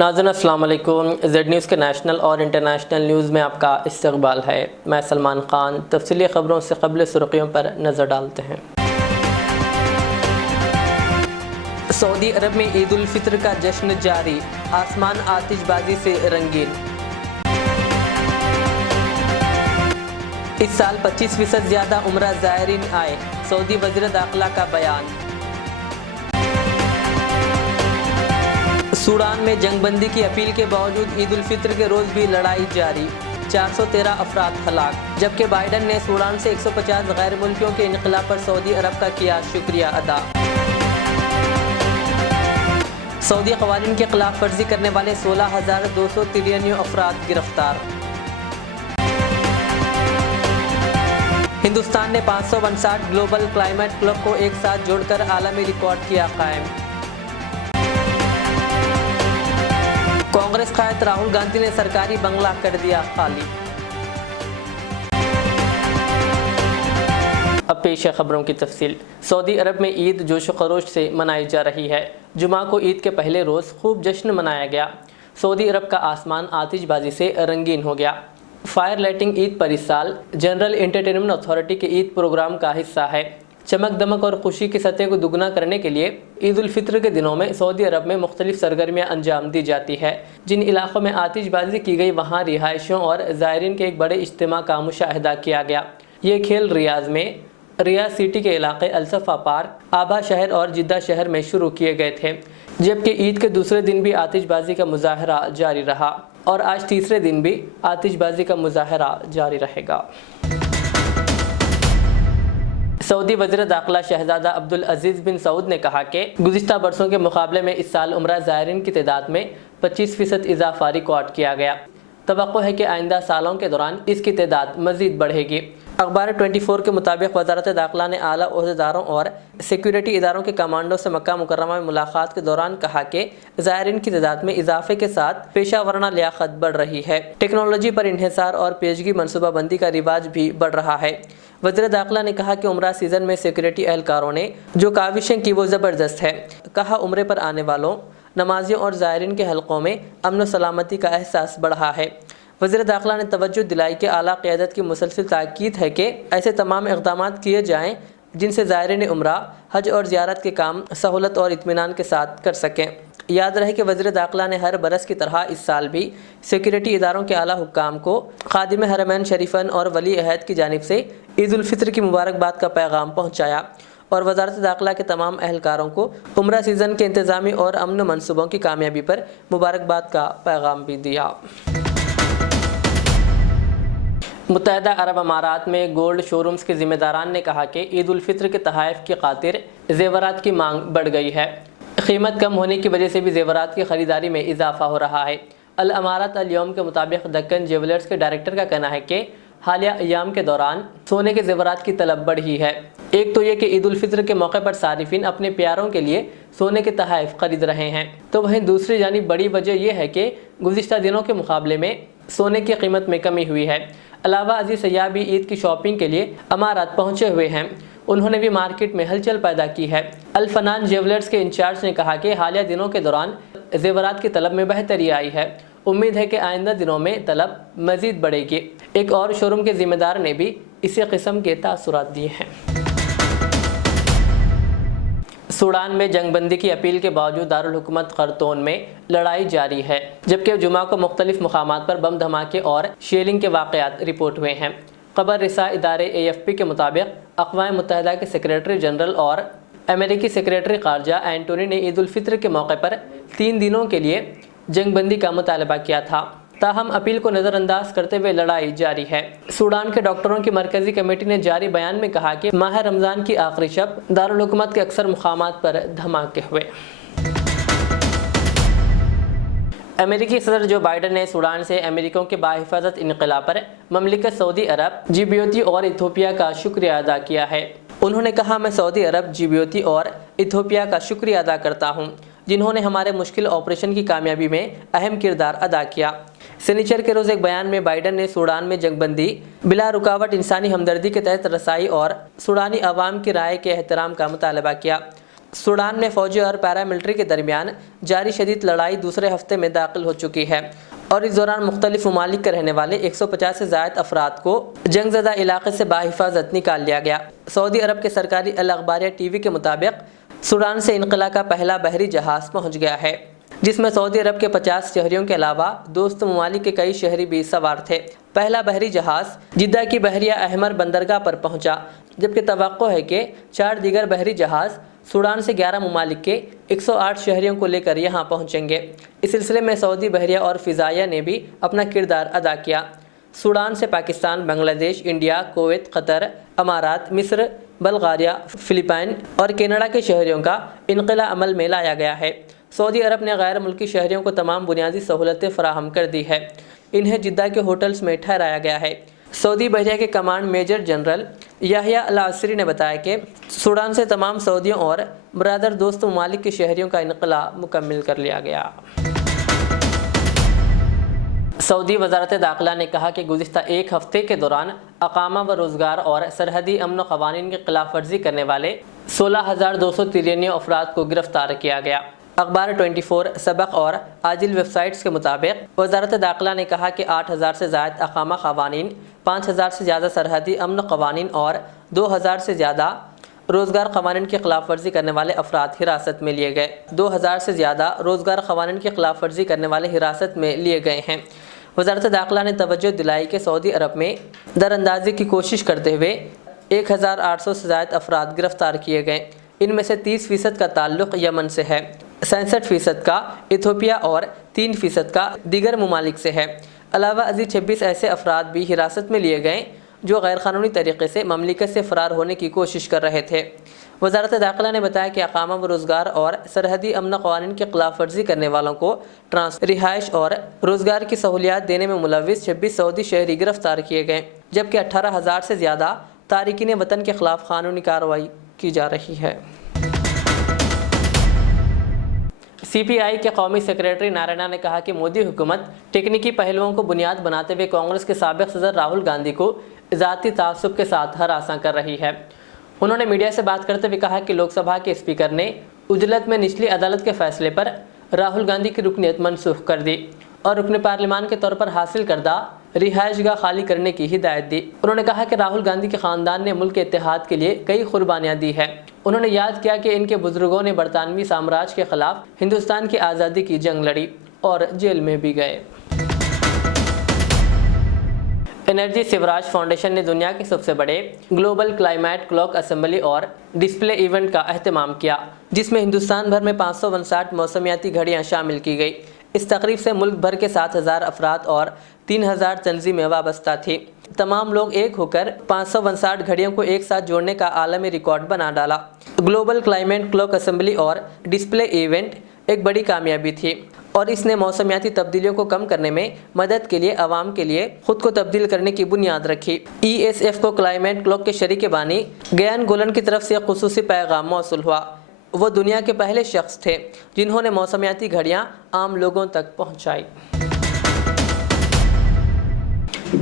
नाज़रीन अस्सलाम वालेकुम। जेड न्यूज़ के नेशनल और इंटरनेशनल न्यूज़ में आपका इस्तकबाल है। मैं सलमान ख़ान। तफसीली ख़बरों से क़ब्ल सुर्ख़ियों पर नज़र डालते हैं। सऊदी अरब में ईद उल फितर का जश्न जारी, आसमान आतिशबाजी से रंगीन। इस साल 25% ज़्यादा उम्रा ज़ायरीन आए, सऊदी वज़ीर दाखिला का बयान। सूडान में जंगबंदी की अपील के बावजूद ईद उल फितर के रोज़ भी लड़ाई जारी, 413 अफराद हलाक। जबकि बाइडन ने सूडान से 150 गैर मुल्कियों के इनक़िलाब पर सऊदी अरब का किया शुक्रिया अदा। सऊदी क़वानीन की खिलाफ वर्जी करने वाले 16,293 अफराद गिरफ्तार। हिंदुस्तान ने 559 ग्लोबल क्लाइमेट क्लब को एक साथ जोड़कर आलमी रिकॉर्ड किया कायम। कांग्रेस कायद राहुल गांधी ने सरकारी बंगला कर दिया खाली। अब पेश है खबरों की तफसील। सऊदी अरब में ईद जोश व खरोश से मनाई जा रही है। जुमा को ईद के पहले रोज़ खूब जश्न मनाया गया। सऊदी अरब का आसमान आतिशबाजी से रंगीन हो गया। फायर लाइटिंग ईद पर इस साल जनरल एंटरटेनमेंट अथॉरिटी के ईद प्रोग्राम का हिस्सा है। चमक दमक और खुशी की सतह को दुगना करने के लिए ईद उल फितर के दिनों में सऊदी अरब में मुख्तलिफ सरगर्मियाँ अंजाम दी जाती है। जिन इलाकों में आतिशबाजी की गई वहाँ रिहायशियों और ज़ायरीन के एक बड़े इज्तिमा का मुशाहिदा किया गया। ये खेल रियाज में रियाज सिटी के इलाके अलसफा पार्क, आबा शहर और जिद्दा शहर में शुरू किए गए थे। जबकि ईद के दूसरे दिन भी आतिशबाजी का मुजाहरा जारी रहा और आज तीसरे दिन भी आतिशबाजी का मुजाहरा जारी रहेगा। सऊदी वज़ीर दाखिला शहज़ादा अब्दुल अज़ीज़ बिन सऊद ने कहा कि गुज़िश्ता बरसों के मुकाबले में इस साल उम्रा ज़ायरीन की तादाद में 25% इजाफा रिकॉर्ड किया गया। तवक्को है कि आइंदा सालों के दौरान इसकी तादाद मज़ीद बढ़ेगी। अखबार 24 के मुताबिक वज़ारत दाखिला ने आला ओहदेदारों और सिक्योरिटी इदारों के कमांडो से मक्का मुकर्रमा में मुलाकात के दौरान कहा कि ज़ायरीन की तादाद में इजाफे के साथ पेशा वराना लियाकत बढ़ रही है। टेक्नोलॉजी पर इन्हिसार और पेशगी मनसूबाबंदी का रिवाज भी बढ़ रहा है। वज़ीर दाखिला ने कहा कि उम्रा सीज़न में सिक्योरिटी एहलकारों ने जो काविशें की वो ज़बरदस्त है। कहा उम्रे पर आने वालों, नमाजियों और ज़ायरीन के हलकों में अमन व सलामती का एहसास बढ़ा है। वज़ीर दाखिला ने तवज्जो दिलाई कि आला क़यादत की मुसलसल ताकीद है कि ऐसे तमाम इक़दाम किए जाएँ जिनसे ज़ायरीन उम्रा, हज और ज़ियारत के काम सहूलत और इत्मीनान के साथ कर सकें। याद रहे कि वज़ीर दाखिला ने हर बरस की तरह इस साल भी सिक्योरिटी इदारों के आला हुक्काम को खादिम हरमैन शरीफन और वली अहद की जानिब से ईद उल फितर की मुबारकबाद का पैगाम पहुँचाया और वज़ारत दाखिला के तमाम अहलकारों को उम्रा सीज़न के इंतज़ामी और अमन मनसूबों की कामयाबी पर मुबारकबाद का पैगाम भी दिया। मुत्तहदा अरब अमारात में गोल्ड शोरूम्स के ज़िम्मेदारान ने कहा कि ईद उल फितर के तोहफ़ की खातिर ज़ेवरात की मांग बढ़ गई है। कीमत कम होने की वजह से भी ज़ेवरात की ख़रीदारी में इजाफा हो रहा है। अल अमारात अल यौम के मुताबिक दक्कन ज्वेलर्स के डायरेक्टर का कहना है कि हालिया अय्याम के दौरान सोने के ज़ेवरात की तलब बढ़ी है। एक तो ये कि ईद उल फितर के मौके पर सारिफिन अपने प्यारों के लिए सोने के तोहफ़ खरीद रहे हैं, तो वहीं दूसरी जानिब बड़ी वजह यह है कि गुज़िश्ता दिनों के मुकाबले में सोने की कीमत में कमी हुई है। अलावा अजीज़ सयाह भी ईद की शॉपिंग के लिए अमारात पहुँचे हुए हैं। उन्होंने भी मार्केट में हलचल पैदा की है। अल फनान ज्वेलर्स के इंचार्ज ने कहा कि हालिया दिनों के दौरान ज़ेवरात की तलब में बेहतरी आई है। उम्मीद है कि आइंदा दिनों में तलब मज़ीद बढ़ेगी। एक और शोरूम के ज़िम्मेदार ने भी इसी किस्म के तासुरात दिए हैं। सूडान में जंगबंदी की अपील के बावजूद दारुल हुकूमत खरतून में लड़ाई जारी है। जबकि जुमा को मुख्तलिफ मुकामात पर बम धमाके और शेलिंग के वाक़यात रिपोर्ट हुए हैं। खबर रिसा इदारे AFP के मुताबिक अक़वाम मुत्तहिदा के सेक्रेटरी जनरल और अमेरिकी सेक्रेटरी ख़ारजा एंटोनी ने ईद उल फितर के मौके पर 3 दिनों के लिए जंगबंदी का मुतालबा किया था। ताहम अपील को नज़रअंदाज करते हुए लड़ाई जारी है। सूडान के डॉक्टरों की मरकज़ी कमेटी ने जारी बयान में कहा कि माह रमज़ान की आखिरी शब दारुल हुकूमत के अक्सर मुकामात पर धमाके हुए। अमेरिकी सदर जो बाइडन ने सूडान से अमेरिकियों के बाहिफाजत इनक़िला पर ममलिकत सऊदी अरब, जिबूती और इथियोपिया का शुक्रिया अदा किया है। उन्होंने कहा, मैं सऊदी अरब, जिबूती और इथियोपिया का शुक्रिया अदा करता हूँ जिन्होंने हमारे मुश्किल ऑपरेशन की कामयाबी में अहम किरदार अदा किया। शनिचर के रोज़ एक बयान में बाइडन ने सूडान में जंगबंदी बिला रुकावट इंसानी हमदर्दी के तहत रसाई और सूडानी अवाम की राय के एहतराम का मुतालबा किया। सूडान में फौजी और पैरामिलिट्री के दरमियान जारी शदीद लड़ाई दूसरे हफ्ते में दाखिल हो चुकी है और इस दौरान मुख्तलिफ ममालिक के रहने वाले 150 से ज़ायद अफराद को जंगज़दा इलाके से बाहिफाजत निकाल लिया गया। सऊदी अरब के सरकारी अल अखबारिया टीवी के मुताबिक सूडान से इनकला का पहला बहरी जहाज़ पहुँच गया है, जिसमें सऊदी अरब के 50 शहरियों के अलावा दोस्त ममालिक के कई शहरी भी सवार थे। पहला बहरी जहाज़ जिद्दा की बहरिया अहमर बंदरगाह पर पहुंचा, जबकि तवक्को है कि 4 दीगर बहरी जहाज़ सूडान से 11 ममालिक के 108 शहरियों को लेकर यहां पहुंचेंगे। इस सिलसिले में सऊदी बहरिया और फ़िज़ाइया ने भी अपना किरदार अदा किया। सूडान से Pakistan, Bangladesh, India, Kuwait, Qatar, अमारात, मिस्र, बल्गारिया, फ़िलिपाइन और कनाडा के शहरियों का इनक़िला अमल में लाया गया है। सऊदी अरब ने गैर मुल्की शहरियों को तमाम बुनियादी सहूलतें फराहम कर दी है। इन्हें जिद्दा के होटल्स में ठहराया गया है। सऊदी बहरिया के कमांड मेजर जनरल याहिया अल असरी ने बताया कि सूडान से तमाम सऊदियों और बरादर दोस्त ममालिक के शहरियों का इनक़िला मुकम्मल कर लिया गया। सऊदी वज़ारत दाखिला ने कहा कि गुज़िश्ता एक हफ्ते के दौरान अकामा व रोज़गार और सरहदी अमन क़वानीन की खिलाफ वर्जी करने वाले 16,293 अफराद को गिरफ्तार किया गया। अखबार 24, सबक और आजिल वेबसाइट्स के मुताबिक वज़ारत दाखिला ने कहा कि 8,000 से ज़ायद अकामा क़वानीन, 5,000 से ज़्यादा सरहदी अमन क़वानीन और 2,000 से ज़्यादा रोज़गार क़वानीन की खिलाफ वर्जी करने वाले अफराद हिरासत में लिए गए। 2,000 से ज़्यादा रोज़गार क़वानीन की खिलाफ वर्जी करने वाले हिरासत में लिए गए हैं। वज़ारत दाखिला ने तवज्जो दिलाई कि सऊदी अरब में दरअंदाजी की कोशिश करते हुए 1,800 से ज़ायद अफराद गिरफ्तार किए गए। इनमें से 30% का ताल्लुक़ यमन से है, 67% का इथियोपिया और 3% का दीगर ममालिक से है। अलावा अजीज 26 ऐसे अफराद भी हिरासत में लिए गए जो गैर कानूनी तरीके से ममलिकत से फ़रार होने की कोशिश कर रहे थे। वज़ारत दाखिला ने बताया कि अकामा व रोज़गार और सरहदी अमन क़वानीन की खिलाफ वर्जी करने वालों को रिहाइश और रोज़गार की सहूलियात देने में मुलव्विस 26 सऊदी शहरी गिरफ्तार किए गए, जबकि 18,000 से ज़्यादा तारिकीन वतन के खिलाफ कानूनी कार्रवाई की जा रही है। CPI के कौमी सेक्रेटरी नारायणा ने कहा कि मोदी हुकूमत टेक्निकी पहलुओं को बुनियाद बनाते हुए कांग्रेस के साबिक़ सदर राहुल गांधी को ज़ाती तासुब के साथ हरासा कर रही है। उन्होंने मीडिया से बात करते हुए कहा कि लोकसभा के स्पीकर ने उजलत में निचली अदालत के फैसले पर राहुल गांधी की रुकनीत मनसूख कर दी और रुकन पार्लिमान के तौर पर हासिल करदा रिहाइशगाह खाली करने की हिदायत दी। उन्होंने कहा कि राहुल गांधी के ख़ानदान ने मुल्क के इत्तेहाद के लिए कई कुर्बानियाँ दी है। उन्होंने याद किया कि इनके बुजुर्गों ने बरतानवी साम्राज्य के खिलाफ हिंदुस्तान की आज़ादी की जंग लड़ी और जेल में भी गए। एनर्जी सिवराज फाउंडेशन ने दुनिया के सबसे बड़े ग्लोबल क्लाइमेट क्लॉक असेंबली और डिस्प्ले इवेंट का एहतमाम किया, जिसमें हिंदुस्तान भर में 559 मौसमियाती घड़ियाँ शामिल की गई। इस तकरीब से मुल्क भर के 7,000 अफराद और 3,000 तंजीमें वाबस्ता थी। तमाम लोग एक होकर 559 घड़ियों को एक साथ जोड़ने का आलमी रिकॉर्ड बना डाला। ग्लोबल क्लाइमेट क्लॉक असेंबली और डिस्प्ले इवेंट एक बड़ी कामयाबी थी और इसने मौसमियाती तब्दीलियों को कम करने में मदद के लिए आवाम के लिए खुद को तब्दील करने की बुनियाद रखी। ESF को क्लाइमेट क्लॉक के शरीक बानी गयान गोलन की तरफ से एक खुसूसी पैगाम मौसूल हुआ। वो दुनिया के पहले शख्स थे जिन्होंने मौसमियाती घड़ियाँ आम लोगों तक पहुँचाई।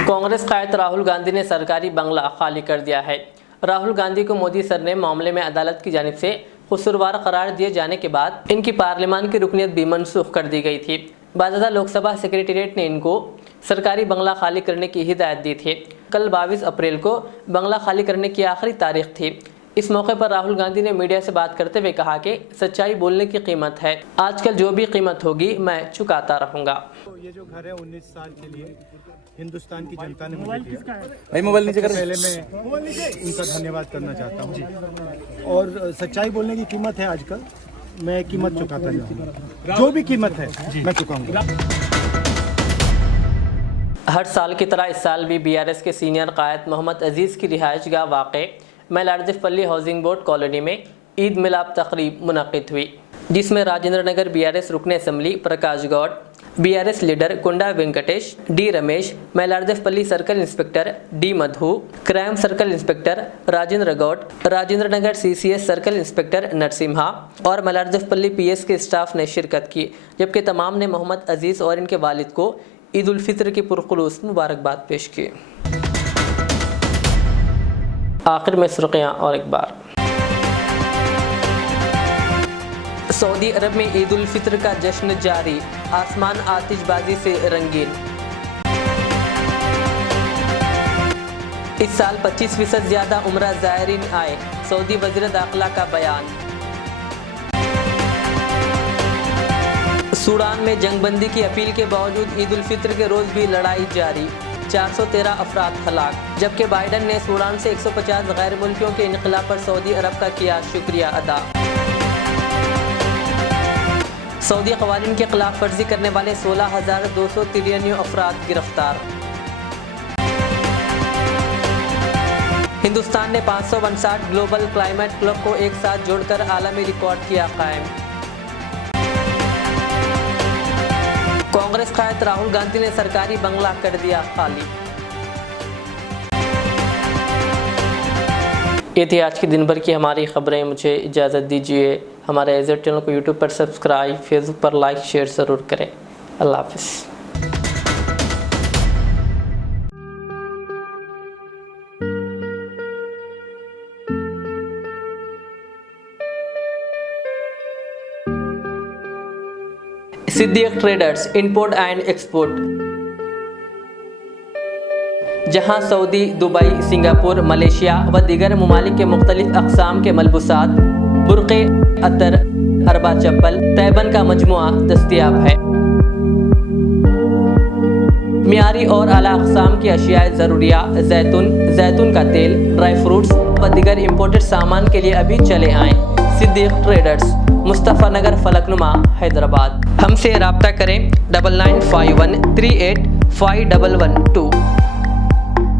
कांग्रेस कायद राहुल गांधी ने सरकारी बंगला खाली कर दिया है। राहुल गांधी को मोदी सर ने मामले में अदालत की जानिब से कसूरवार करार दिए जाने के बाद इनकी पार्लियामान की रुकनीत भी मनसूख कर दी गई थी। बाज़ादा लोकसभा सेक्रेटेरिएट ने इनको सरकारी बंगला खाली करने की हिदायत दी थी। कल 22 अप्रैल को बंगला खाली करने की आखिरी तारीख थी। इस मौके पर राहुल गांधी ने मीडिया से बात करते हुए कहा कि सच्चाई बोलने की कीमत है, आजकल जो भी कीमत होगी मैं चुकाता रहूँगा। तो ये जो घर है 19 साल के लिए हिंदुस्तान की जनता ने मुझे दिया। भाई मोबाइल नीचे कर। पहले मैं उनका धन्यवाद करना चाहता हूँ और सच्चाई बोलने की कीमत है, आजकल मैं कीमत चुकाता जाऊँगा, जो भी कीमत है मैं चुकाऊंगा। हर साल की तरह इस साल भी BRS के सीनियर कायद मोहम्मद अजीज़ की रिहाइशगाह वाक़े मैलार्दिफपल्ली हाउसिंग बोर्ड कॉलोनी में ईद मिलाप तकरीब मुनक़िद हुई, जिसमें राजेंद्र नगर BRS रुकन assembly Prakash Goud, BRS leader Kunda Venkatesh, D Ramesh, Mailardevpally circle inspector D Madhu, crime circle inspector Rajendra Goud, Rajendra Nagar CCS circle inspector Narasimha और मैलार्दिफपल्ली PS के स्टाफ ने शिरकत की, जबकि तमाम ने मोहम्मद अजीज़ और इनके वालिद को ईद उल फित्र की पुरखुलूस मुबारकबाद पेश की। आखिर में सुर्खियाँ और एक बार। सऊदी अरब में ईद उल फित्र का जश्न जारी, आसमान आतिशबाजी से रंगीन। इस साल 25% ज्यादा उम्रा ज़ायरीन आए, सऊदी वज़ीर दाखिला का बयान। सूडान में जंगबंदी की अपील के बावजूद ईद उल फित्र के रोज़ भी लड़ाई जारी, 413 अफराद हलाक। जबकि बाइडन ने सूडान से 150 गैर मुल्कियों के इनक़लाब पर सऊदी अरब का किया शुक्रिया अदा। सऊदी क़वानीन के खिलाफ वर्जी करने वाले 16,293 अफराद गिरफ्तार। हिंदुस्तान ने 559 ग्लोबल क्लाइमेट क्लब को एक साथ जोड़कर आलमी रिकॉर्ड किया कायम। कांग्रेस कायद राहुल गांधी ने सरकारी बंगला कर दिया खाली। ये थी आज की दिन भर की हमारी खबरें। मुझे इजाज़त दीजिए। हमारे एज़र चैनल को यूट्यूब पर सब्सक्राइब, फेसबुक पर लाइक शेयर ज़रूर करें। अल्लाह हाफ़िज़। Siddiq traders import and export, जहां सऊदी, दुबई, सिंगापुर, मलेशिया व दीगर ममालिक के मुख्तलिफ अक़साम के मलबूसात, बुर्क़े, अतर, अरबा चप्पल, तैबन का मजमुआ दस्तयाब है। मियारी और आला अक़साम की अशियाए ज़रूरिया, जैतून का तेल, ड्राई फ्रूट्स व दीगर इम्पोर्टेड सामान के लिए अभी चले आएँ। सिद्दीक ट्रेडर्स, मुस्तफ़ा नगर, फलकनुमा, हैदराबाद। हमसे रब्ता करें 9951385112।